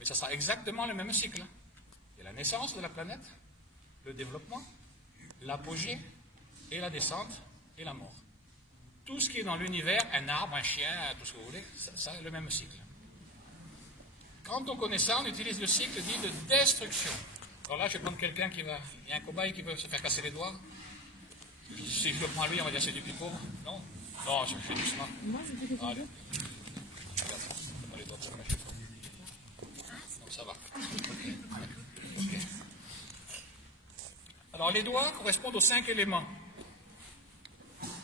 Mais ça sera exactement le même cycle. Il y a la naissance de la planète, le développement, l'apogée et la descente et la mort. Tout ce qui est dans l'univers, un arbre, un chien, tout ce que vous voulez, ça a le même cycle. Quand on connaît ça, on utilise le cycle dit de destruction. Alors là, je vais prendre quelqu'un qui va... Il y a un cobaye qui veut se faire casser les doigts. Si je le prends à lui, on va dire c'est du pipeau. Non? Non, je fais doucement. Moi, je dis que Allez. Regarde, c'est pas les doigts pour me faire. Non, ça va. Ok. Alors, les doigts correspondent aux 5 éléments.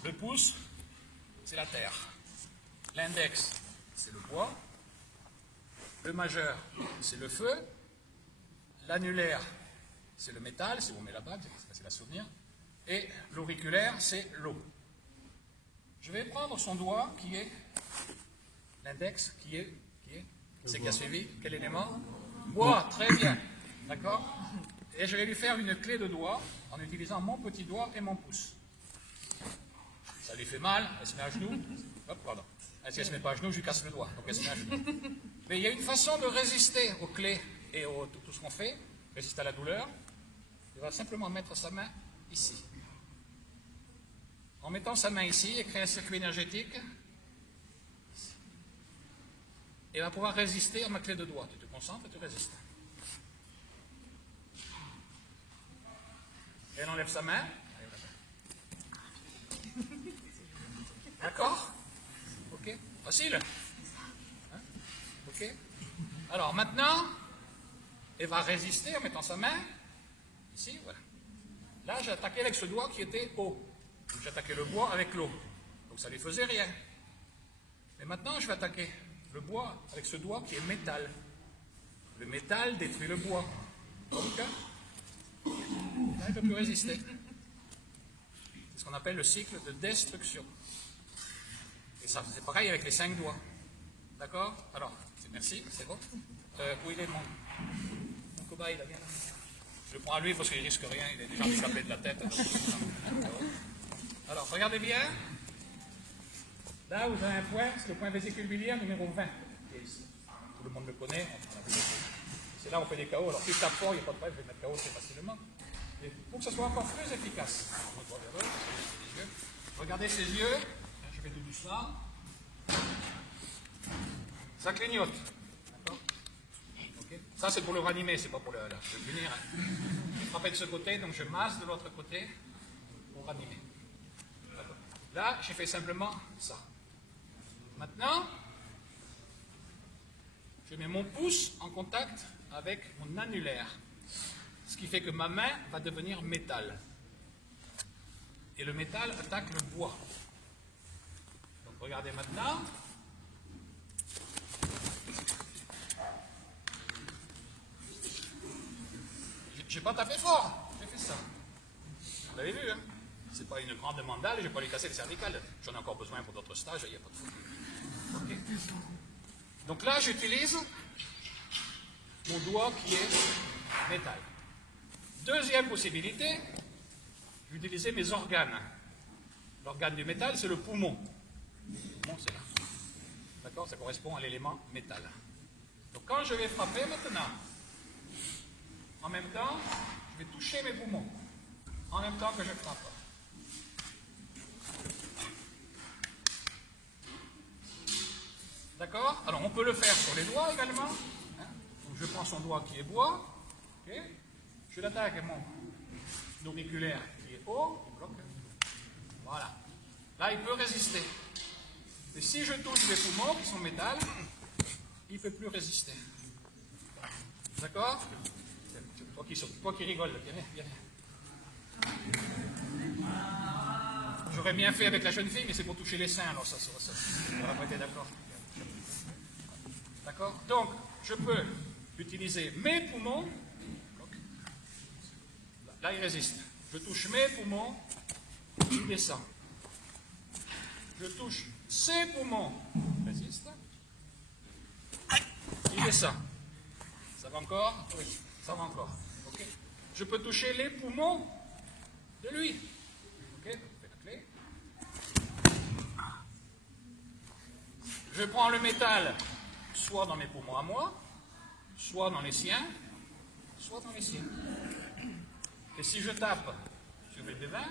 Le pouce, c'est la terre. L'index, c'est le bois. Le majeur, c'est le feu. L'annulaire, c'est le métal, si vous mettez la bague, c'est facile à souvenir. Et l'auriculaire, c'est l'eau. Je vais prendre son doigt qui est l'index, c'est qui a suivi, quel élément? Bois, très bien, d'accord? Et je vais lui faire une clé de doigt en utilisant mon petit doigt et mon pouce. Ça lui fait mal, elle se met à genoux. Hop, pardon. Si elle ne se met pas à genoux, je lui casse le doigt, donc elle se met à genoux. Mais il y a une façon de résister aux clés et à tout ce qu'on fait, résister à la douleur. Il va simplement mettre sa main ici. En mettant sa main ici, il crée un circuit énergétique. Et va pouvoir résister à ma clé de doigt. Tu te concentres et tu résistes. Elle enlève sa main. D'accord? Ok? Facile? Hein? Ok? Alors maintenant, elle va résister en mettant sa main ici, voilà. Là, j'ai attaqué avec ce doigt qui était haut. J'ai attaqué le bois avec l'eau. Donc ça ne lui faisait rien. Mais maintenant, je vais attaquer le bois avec ce doigt qui est métal. Le métal détruit le bois. Donc, là, il ne peut plus résister. C'est ce qu'on appelle le cycle de destruction. Et ça, c'est pareil avec les 5 doigts. D'accord? Alors, merci, c'est bon. Où il est mon cobaye, là, bien là. Je le prends à lui parce qu'il ne risque rien, il est déjà handicapé de la tête. Alors, regardez bien. Là, vous avez un point, c'est le point vésicule biliaire numéro 20. Qui est ici. Tout le monde le connaît. C'est là où on fait des KO. Alors, si je tape fort, il n'y a pas de problème, je vais mettre KO très facilement. Et pour que ce soit encore plus efficace, regardez ses yeux. Je fais tout doucement. Ça clignote. D'accord? Okay. Ça, c'est pour le ranimer, c'est pas pour le punir. Hein. Je frappe de ce côté, donc je masse de l'autre côté pour ranimer. Là, j'ai fait simplement ça. Maintenant, je mets mon pouce en contact avec mon annulaire. Ce qui fait que ma main va devenir métal. Et le métal attaque le bois. Donc regardez maintenant. Je n'ai pas tapé fort, j'ai fait ça. Vous l'avez vu, hein? C'est pas une grande mandale, je ne vais pas lui casser le cervical. J'en ai encore besoin pour d'autres stages, il n'y a pas de faute. Okay. Donc là, j'utilise mon doigt qui est métal. Deuxième possibilité, j'utilisais mes organes. L'organe du métal, c'est le poumon. Le poumon, c'est là. D'accord? Ça correspond à l'élément métal. Donc quand je vais frapper maintenant, en même temps, je vais toucher mes poumons. En même temps que je frappe. D'accord? Alors on peut le faire sur les doigts également. Hein? Donc je prends son doigt qui est bois. Okay? Je l'attaque avec mon auriculaire qui est haut. Il bloque. Voilà. Là, il peut résister. Et si je touche les poumons qui sont métal, il ne peut plus résister. D'accord? Toi qui rigoles, viens. J'aurais bien fait avec la jeune fille, mais c'est pour toucher les seins, alors ça n'aurait pas été d'accord. D'accord? Donc, je peux utiliser mes poumons. Là, il résiste. Je touche mes poumons, il descend. Je touche ses poumons, il résiste. Il descend. Ça va encore? Oui, ça va encore. Okay. Je peux toucher les poumons de lui. Ok, donc je fais la clé. Je prends le métal, soit dans mes poumons à moi, soit dans les siens, soit dans les siens. Et si je tape sur les B20,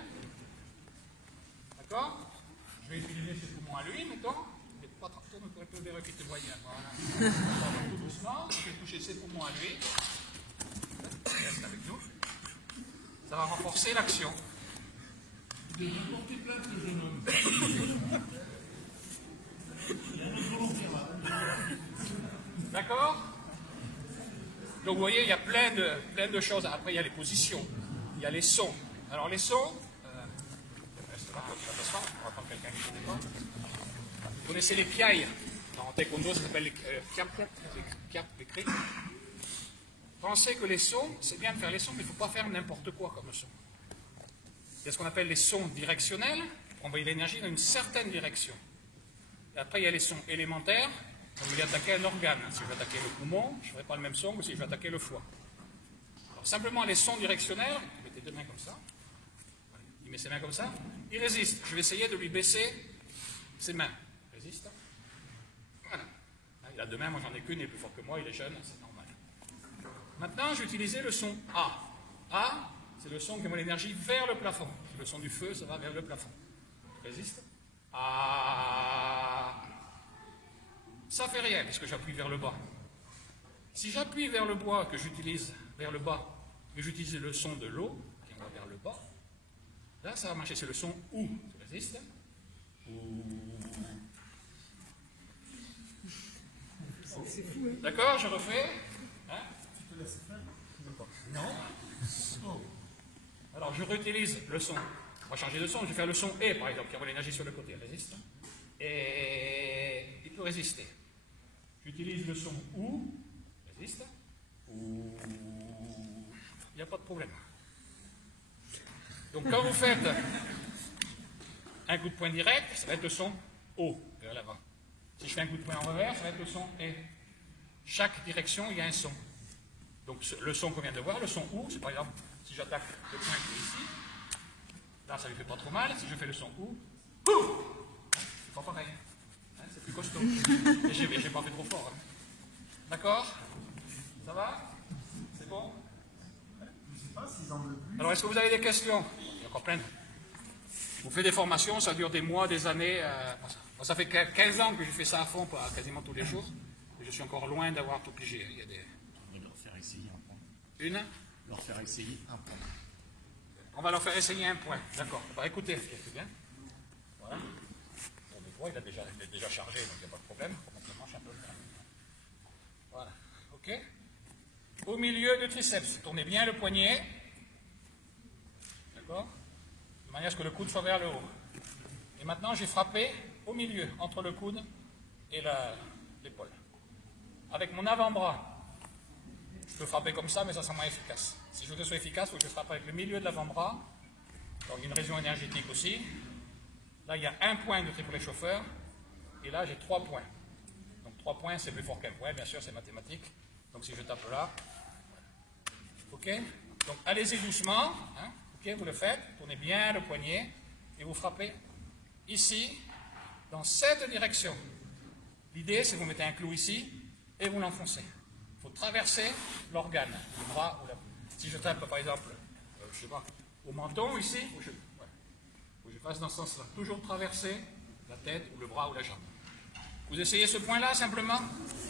d'accord, je vais utiliser ses poumons à lui, mettons. Pas trop, mais pour un peu des qui te voient. Voilà. Tout doucement, je vais toucher ses poumons à lui. Il reste avec nous. Ça va renforcer l'action. Il devrait porter plainte, le jeune homme. Il y a un autre volontaire là. D'accord? Donc vous voyez, il y a plein de choses. Après, il y a les positions, il y a les sons. Alors les sons, on va prendre quelqu'un qui ne connaît pas. Vous connaissez les piailles. En taekwondo, ça s'appelle les kiap, les cris. Pensez que les sons, c'est bien de faire les sons, mais il ne faut pas faire n'importe quoi comme son. Il y a ce qu'on appelle les sons directionnels, envoyer l'énergie dans une certaine direction. Et après, il y a les sons élémentaires, comme il y attaquer un organe. Si je veux attaquer le poumon, je ne ferai pas le même son que si je veux attaquer le foie. Alors, simplement, les sons directionnels, vous mettez deux mains comme ça, il met ses mains comme ça, il résiste. Je vais essayer de lui baisser ses mains. Il résiste. Voilà. Il a deux mains, moi j'en ai qu'une, il est plus fort que moi, il est jeune, c'est normal. Maintenant, je vais utiliser le son A. A, c'est le son qui envoie l'énergie vers le plafond. Le son du feu, ça va vers le plafond. Résiste. A. Ça fait rien, puisque j'appuie vers le bas. Si j'appuie vers le bas, que j'utilise vers le bas, que j'utilise le son de l'eau, qui envoie vers le bas, là, ça va marcher. C'est le son OU. Ça résiste. C'est fou, hein? D'accord, je refais. Hein? Tu te laisses faire? Non. Alors, je réutilise le son. On va changer de son. Je vais faire le son E, par exemple, qui envoie l'énergie sur le côté. Résiste. Et il peut résister. J'utilise le son OU. Résiste. OU. Il n'y a pas de problème. Donc, quand vous faites un coup de poing direct, ça va être le son O, vers l'avant. Si je fais un coup de poing en revers, ça va être le son E. Chaque direction, il y a un son. Donc le son qu'on vient de voir, le son OU, c'est par exemple, si j'attaque le point qui est ici, là ça ne lui fait pas trop mal. Si je fais le son OU, c'est pas pareil. Hein, c'est plus costaud. Et j'ai pas fait trop fort. Hein. D'accord? Ça va? C'est bon? Je ne sais pas s'ils en veulent plus. Alors est-ce que vous avez des questions? Il y a encore plein. Vous faites des formations, ça dure des mois, des années. Moi, ça fait 15 ans que je fais ça à fond, quasiment tous les jours. Et je suis encore loin d'avoir tout pigé. Il y a des... On va leur faire essayer un point. Une? Leur faire essayer un point. On va leur faire essayer un point. D'accord. Bah, écoutez, c'est bien. Voilà. Bon, le doigt, il est déjà chargé, donc il n'y a pas de problème. On manche un peu. Voilà. OK. Au milieu du triceps, tournez bien le poignet. D'accord? De manière à ce que le coude soit vers le haut. Et maintenant, j'ai frappé au milieu, entre le coude et l'épaule. Avec mon avant-bras, je peux frapper comme ça, mais ça sera moins efficace. Si je veux que ce soit efficace, il faut que je frappe avec le milieu de l'avant-bras. Donc une région énergétique aussi. Là, il y a un point de triple échauffeur. Et là, j'ai 3 points. Donc 3 points, c'est plus fort qu'un point, bien sûr, c'est mathématique. Donc si je tape là, OK? Donc allez-y doucement. Hein? OK, vous le faites. Tournez bien le poignet. Et vous frappez ici, dans cette direction. L'idée, c'est que vous mettez un clou ici et vous l'enfoncez. Il faut traverser l'organe, le bras ou la... Si je tape, par exemple, je sais pas, au menton ici, faut que je fasse dans ce sens-là. Toujours traverser la tête ou le bras ou la jambe. Vous essayez ce point-là, simplement?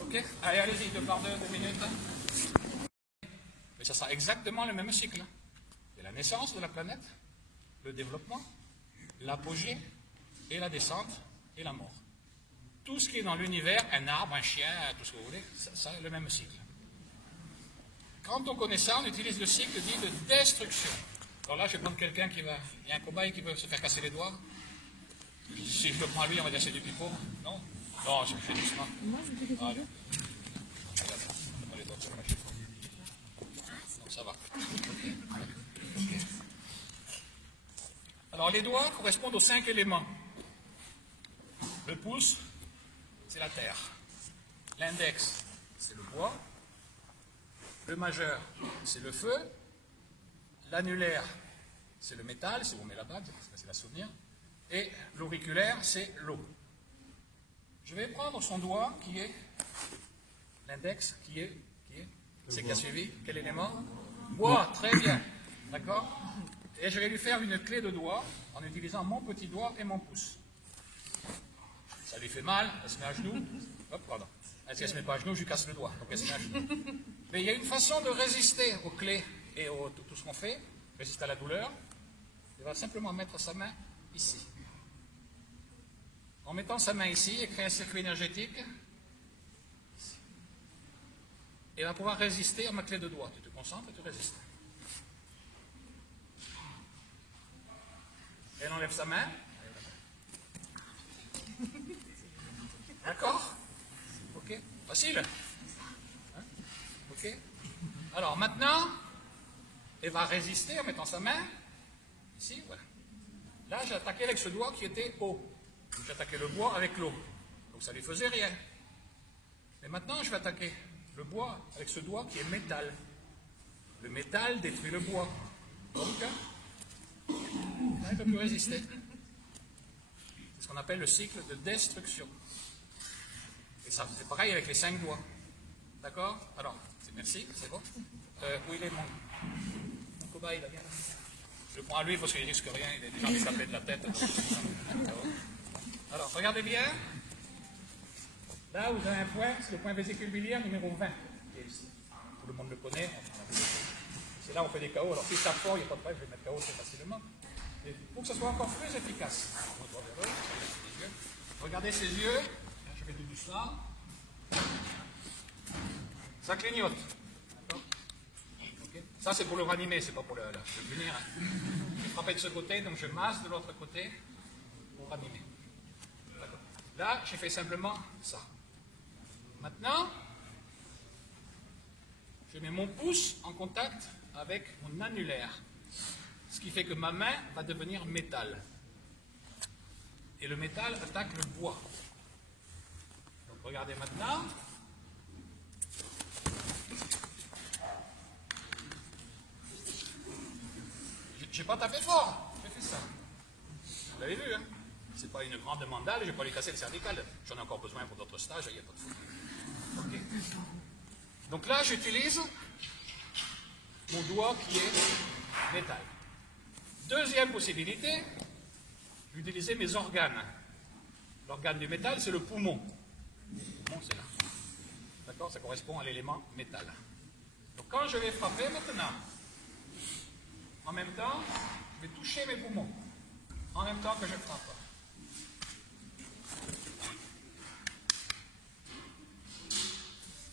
OK? Allez, allez-y, 2 par 2, 2 minutes. Mais ça sera exactement le même cycle. Il y a la naissance de la planète, le développement, l'apogée et la descente et la mort. Tout ce qui est dans l'univers, un arbre, un chien, tout ce que vous voulez, ça a le même cycle. Quand on connaît ça, on utilise le cycle dit de destruction. Alors là, je vais prendre quelqu'un qui va... Il y a un cobaye qui veut se faire casser les doigts. Si je le prends à lui, on va dire c'est du pipeau. Non? Non, je fais doucement. Moi, je fais des Allez. vidéos. Donc ça va. Okay. Alors les doigts correspondent aux 5 éléments. Le pouce, c'est la terre. L'index, c'est le bois. Le majeur, c'est le feu. L'annulaire, c'est le métal, si on met la bague, c'est la souvenir. Et l'auriculaire, c'est l'eau. Je vais prendre son doigt qui est l'index, qui est C'est qui a suivi? Quel élément? Bois, très bien. D'accord? Et je vais lui faire une clé de doigt en utilisant mon petit doigt et mon pouce. Ça lui fait mal, elle se met à genoux. Hop, pardon. Si elle ne se met pas à genoux, je lui casse le doigt. Donc elle se met à genoux. Mais il y a une façon de résister aux clés et tout ce qu'on fait, résister à la douleur. Il va simplement mettre sa main ici. En mettant sa main ici, il crée un circuit énergétique. Et il va pouvoir résister à ma clé de doigt. Tu te concentres et tu résistes. Elle enlève sa main. D'accord? Ok? Facile? Hein? Ok? Alors maintenant, elle va résister en mettant sa main ici, voilà. Là, j'ai attaqué avec ce doigt qui était haut. J'ai attaqué le bois avec l'eau. Donc ça ne lui faisait rien. Mais maintenant, je vais attaquer le bois avec ce doigt qui est métal. Le métal détruit le bois. Donc, là, il ne peut plus résister. C'est ce qu'on appelle le cycle de destruction. Et ça, c'est pareil avec les 5 doigts. D'accord? Alors, merci, c'est bon. Où il est mon cobaye, là, bien là. Je le prends à lui parce qu'il ne risque rien, il est déjà tapé de la tête. Alors, regardez bien. Là, vous avez un point, c'est le point vésicule biliaire numéro 20. Qui est ici. Tout le monde le connaît. C'est là où on fait des KO. Alors, si ça fort, il n'y a pas de problème, je vais mettre KO très facilement. Et pour que ce soit encore plus efficace. Regardez ses yeux. Je fais tout doucement. Ça clignote. D'accord? Okay. Ça, c'est pour le ranimer, c'est pas pour le punir. Je frappe de ce côté, donc je masse de l'autre côté pour ranimer. Là, j'ai fait simplement ça. Maintenant, je mets mon pouce en contact avec mon annulaire. Ce qui fait que ma main va devenir métal. Et le métal attaque le bois. Donc regardez maintenant. Je n'ai pas tapé fort, j'ai fait ça. Vous l'avez vu, hein? C'est pas une grande mandale, je ne vais pas lui casser le cervical. J'en ai encore besoin pour d'autres stages, il n'y a pas de faute. Okay. Donc là, j'utilise mon doigt qui est métal. Deuxième possibilité, j'utilisais mes organes. L'organe du métal, c'est le poumon. Le poumon, c'est là. D'accord? Ça correspond à l'élément métal. Donc quand je vais frapper maintenant, en même temps, je vais toucher mes poumons. En même temps que je frappe.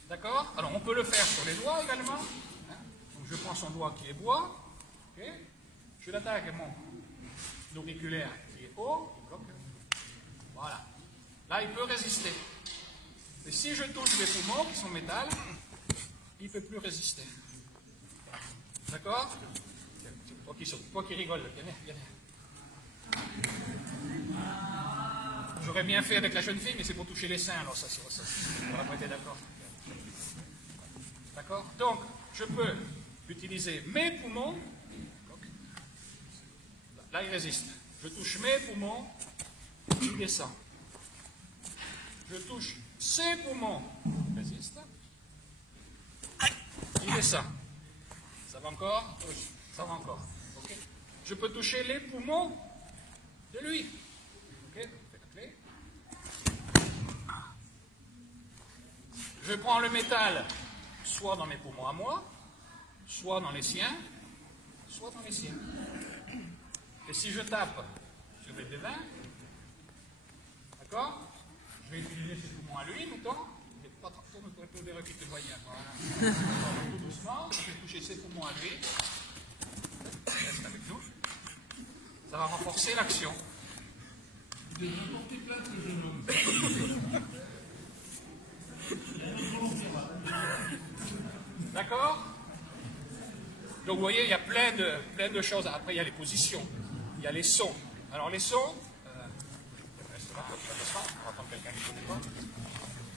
D'accord? Alors on peut le faire sur les doigts également. Donc je prends son doigt qui est bois. Okay. Je l'attaque avec mon auriculaire qui est haut. Il bloque. Voilà. Là, il peut résister. Mais si je touche les poumons qui sont métal, il ne peut plus résister. D'accord? Toi qui rigoles, viens. J'aurais bien fait avec la jeune fille, mais c'est pour toucher les seins, alors ça on n'a pas été d'accord. D'accord? Donc, je peux utiliser mes poumons. Là, il résiste. Je touche mes poumons, il descend. Je touche ses poumons, il résiste. Il descend. Ça va encore? Oui, ça va encore. Okay. Je peux toucher les poumons de lui. Ok, fais la clé. Je prends le métal, soit dans mes poumons à moi, soit dans les siens, soit dans les siens. Et si je tape sur les devins, d'accord, je vais utiliser ces poumons à lui, mettons. Pas trop, mais pour un peu des requis de moyens. Voilà. Tout doucement, je vais toucher ses poumons à lui. Reste avec nous. Ça va renforcer l'action. Il devrait porter plainte, le jeune homme. D'accord? Donc vous voyez, il y a plein de choses. Après, il y a les positions, il y a les sons. Alors les sons, on va prendre quelqu'un qui ne connaît pas.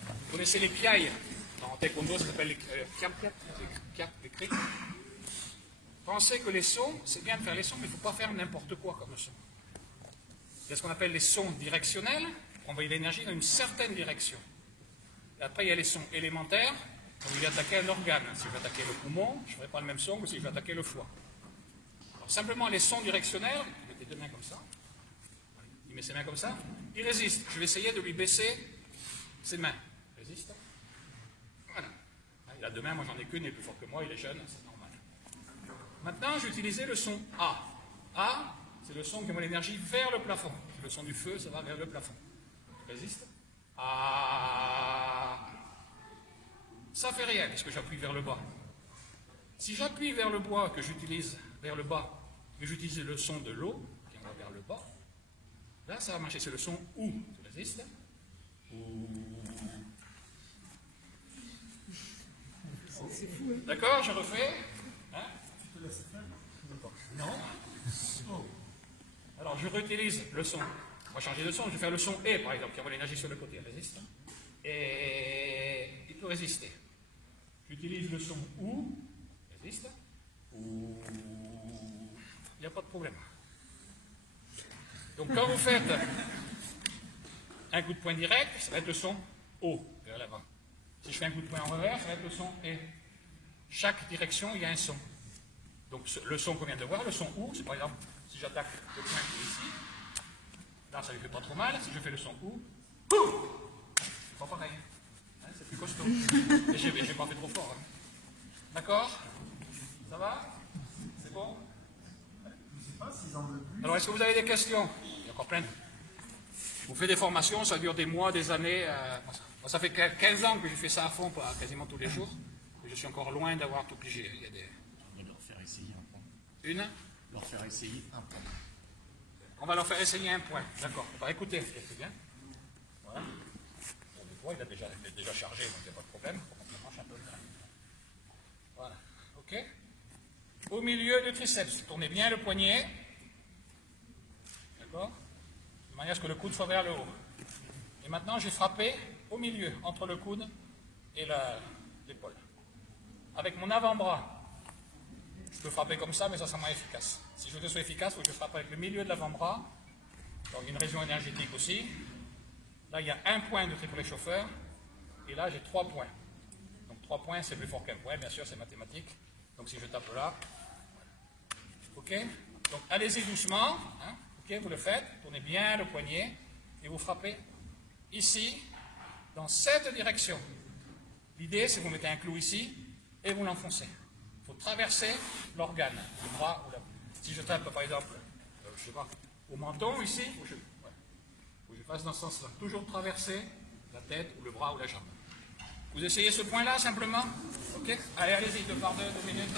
Vous connaissez les piailles? En taekwondo, ça s'appelle les crics. Pensez que les sons, c'est bien de faire les sons, mais il ne faut pas faire n'importe quoi comme son. Il y a ce qu'on appelle les sons directionnels, on envoie l'énergie dans une certaine direction. Et après, il y a les sons élémentaires, Donc il attaquait un organe. Si j'attaquais le poumon, je ne ferais pas le même son que si j'attaquais le foie. Alors simplement les sons directionnels, il met les deux mains comme ça, il met ses mains comme ça, il résiste. Je vais essayer de lui baisser ses mains. Il résiste. Voilà. Il a deux mains, moi j'en ai qu'une, il est plus fort que moi, il est jeune, c'est normal. Maintenant, j'ai utilisé le son A. A, c'est le son qui envoie l'énergie vers le plafond. Le son du feu, ça va vers le plafond. Il résiste. A. Ça fait rien, puisque j'appuie vers le bas. Si j'appuie vers le bas, que j'utilise vers le bas, que j'utilise le son de l'eau, qui va vers le bas, là, ça va marcher. C'est le son OU. Tu résistes. C'est fou, hein? D'accord, je refais. Hein? Tu te laisses faire? Non. Alors, je réutilise le son. On va changer de son. Je vais faire le son E, par exemple, qui envoie l'énergie sur le côté. Résiste. Et il peut résister. J'utilise le son OU. Résiste. Il n'y a pas de problème. Donc, quand vous faites un coup de poing direct, ça va être le son O, vers l'avant. Si je fais un coup de poing en revers, ça va être le son E. Chaque direction, il y a un son. Donc, le son qu'on vient de voir, le son OU, c'est par exemple, si j'attaque le point qui est ici, là, ça ne lui fait pas trop mal. Si je fais le son OU, c'est pas pareil. Hein, c'est plus costaud. Et j'ai pas fait trop fort. Hein. D'accord? Ça va? C'est bon? Je ne sais pas s'ils en veulent plus. Alors, est-ce que vous avez des questions? Il y a encore plein. Vous faites des formations, ça dure des mois, des années. Moi, ça fait 15 ans que je fais ça à fond, quasiment tous les jours. Et je suis encore loin d'avoir tout pigé. Il y a des... On va leur faire essayer un point. Une? Leur faire essayer un point. On va leur faire essayer un point. D'accord. On va écouter. C'est bien. Voilà. Bon, le poids, il est déjà chargé, donc il n'y a pas de problème. On marche un peu. Voilà. OK? Au milieu du triceps. Tournez bien le poignet. D'accord? De manière à ce que le coude soit vers le haut. Et maintenant, j'ai frappé au milieu, entre le coude et l'épaule. Avec mon avant-bras. Je peux frapper comme ça, mais ça sera moins efficace. Si je veux que ce soit efficace, il faut que je frappe avec le milieu de l'avant-bras. Donc, il y a une région énergétique aussi. Là, il y a un point de triple échauffeur. Et là, j'ai 3 points. Donc, 3 points, c'est plus fort qu'un point, bien sûr, c'est mathématique. Donc, si je tape là, OK? Donc, allez-y doucement. Hein? OK, vous le faites. Tournez bien le poignet. Et vous frappez ici, dans cette direction. L'idée, c'est que vous mettez un clou ici et vous l'enfoncez. Il faut traverser l'organe, le bras ou la... Si je tape, par exemple, je sais pas, au menton, ici, faut que je fasse dans ce sens-là. Toujours traverser la tête ou le bras ou la jambe. Vous essayez ce point-là, simplement? OK? Allez, allez-y, 2 par 2 minutes.